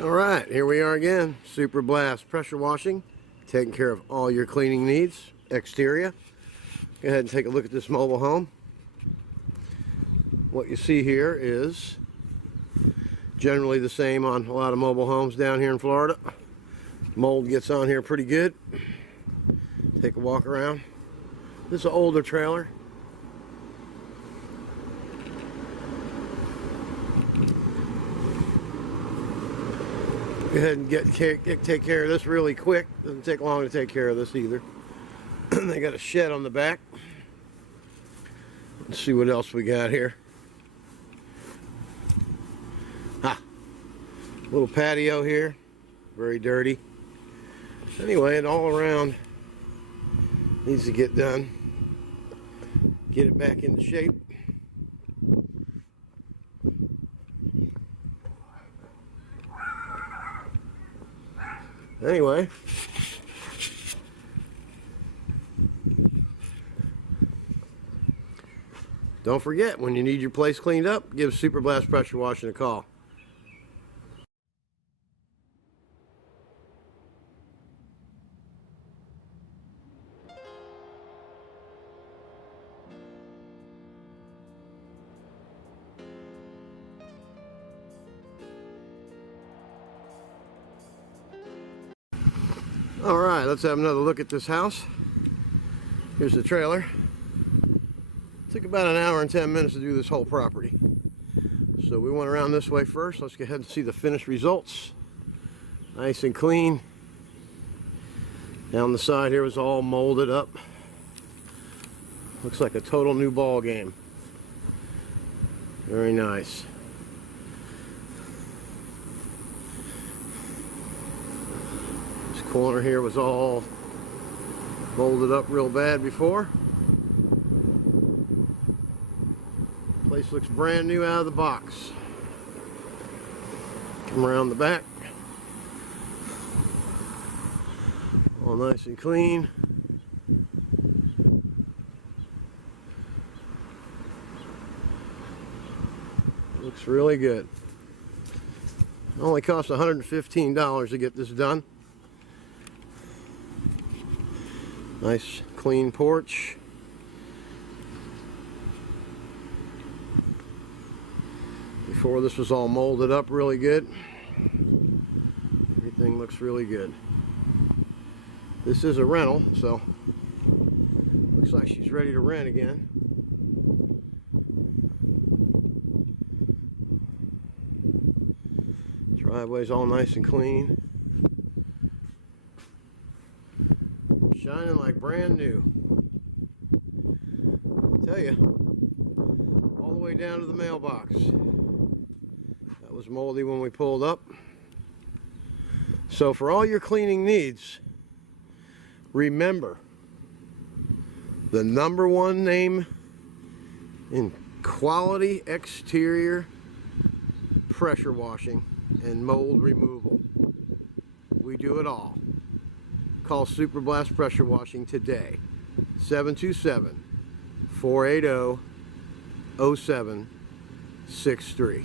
Alright, here we are again. Super Blast pressure washing, taking care of all your cleaning needs. Exterior. Go ahead and take a look at this mobile home. What you see here is generally the same on a lot of mobile homes down here in Florida. Mold gets on here pretty good. Take a walk around. This is an older trailer. Go ahead and take care of this really quick. Doesn't take long to take care of this either. They got a shed on the back. Let's see what else we got here. Little patio here. Very dirty. Anyway, it all around needs to get done. Get it back into shape. Anyway, don't forget, when you need your place cleaned up, give Super Blast Pressure Washing a call. Alright, let's have another look at this house. Here's the trailer. Took about an hour and 10 minutes to do this whole property. So we went around this way first. Let's go ahead and see the finished results. Nice and clean. Down the side here was all molded up. Looks like a total new ball game. Very nice. Corner here was all molded up real bad before. Place looks brand new out of the box. Come around the back. All nice and clean. Looks really good. It only cost $115 to get this done. Nice clean porch. Before this was all molded up really good. Everything looks really good. This is a rental, so looks like she's ready to rent again. Driveway's all nice and clean. Shining like brand new. I tell you, all the way down to the mailbox. That was moldy when we pulled up. So for all your cleaning needs, remember the #1 name in quality exterior pressure washing and mold removal. We do it all. Call Super Blast Pressure Washing today. 727-480-0763.